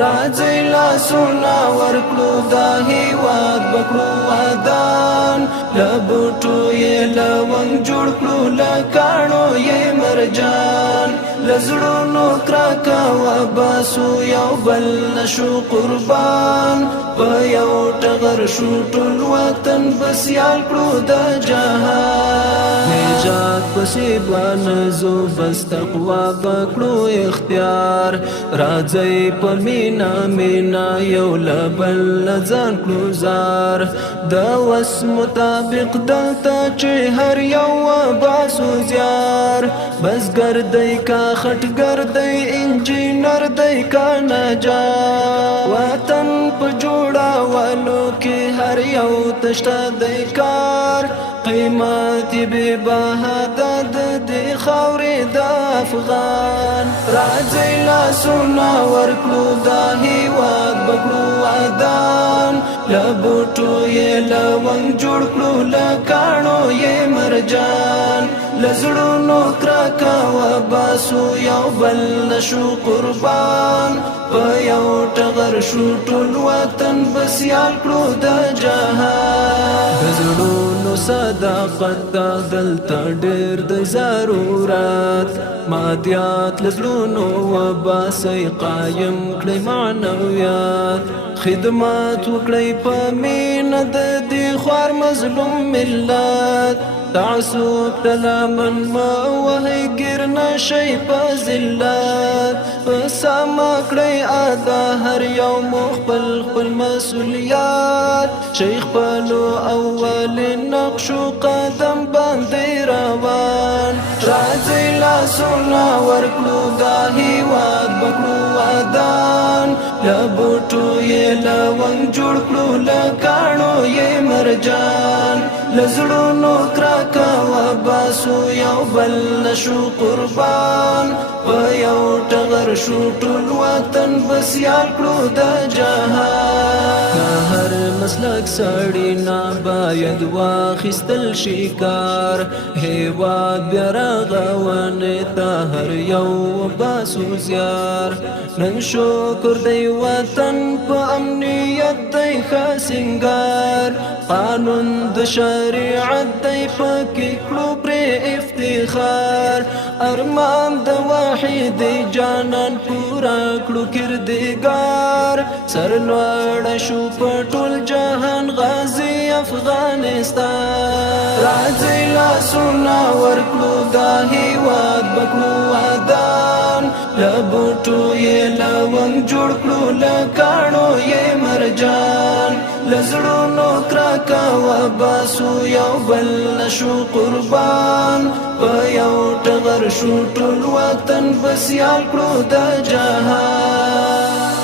راځي لاسونه ورکړو دا هیواد بکړو ودان لبوټو یې لونګ جوړ کړو لکاڼو یې مرجان لزړونو کراکا وباسو یو بل نشو قربان په یو ټغر شو ټول وطن بسیال کړو د جهان نجات پسې بانزو بس تقوا بکړو اختیار راځي په مینا مینا یو لبل ځان کړو زار د وس مطابق دلته چې هر یو باسو زیار بس ګرځي کا خټ ګرځي انجینر دی کا نجات وطن په جوړاولو کې هر یو تشته دی کار قیمت به بهاده د خاورې د افغان راځي لاسونه ورکړو دا هیواد بکړو ودان لبوټو یې لونګ جوړ کړو لکاڼو یې مرجان لزړونو کراکا وباسو یو بل نشو قربان په یو ټغر شو ټول وطن بسیال کړو د جهان د زړونو صداقت دلته ډېر د ضرورت مادیات لزړونو وباسي قایم کړئ معنویات خدمات وکړئ په مینه د دې خوار مظلوم ملت تعصب تلامن ما وهي ګر نشي په ذلت سما کړی ادا هر یو خپل خپل مسؤلیت شیخ پلو اول نقش قدم باندې روان راځي لاسونه ورکړو دا هیواد بکړو ودان لبوټو یې لونګ جوړ کړو لکاڼو یې مرجان لزړونو کراکا وباسو یو بل نشو قربان په یو ټغر شو ټول وطن بسیال کړو د جهان هر مسلک سړی نه باید واخیستل شي کار هیواد بیا رغونې ته هر یو وباسو زیار نن شکر دی وطن په امنیت دی ښه سینګار قانون د شریعت دی پکې کړو پرې افتخار ارمان د واحد جانان پورا کړو کردګار سرلوړ شو په ټول جهان غازی افغانستان راځي لاسونه ورکړو دا هیواد بکړو ودان لبوټو یې لونګ جوړ کړو لکاڼو یې مرجان لزړونو کراکا وباسو یو بل نشو قربان په یو ټغر شو ټول وطن بسیال کړو د جهان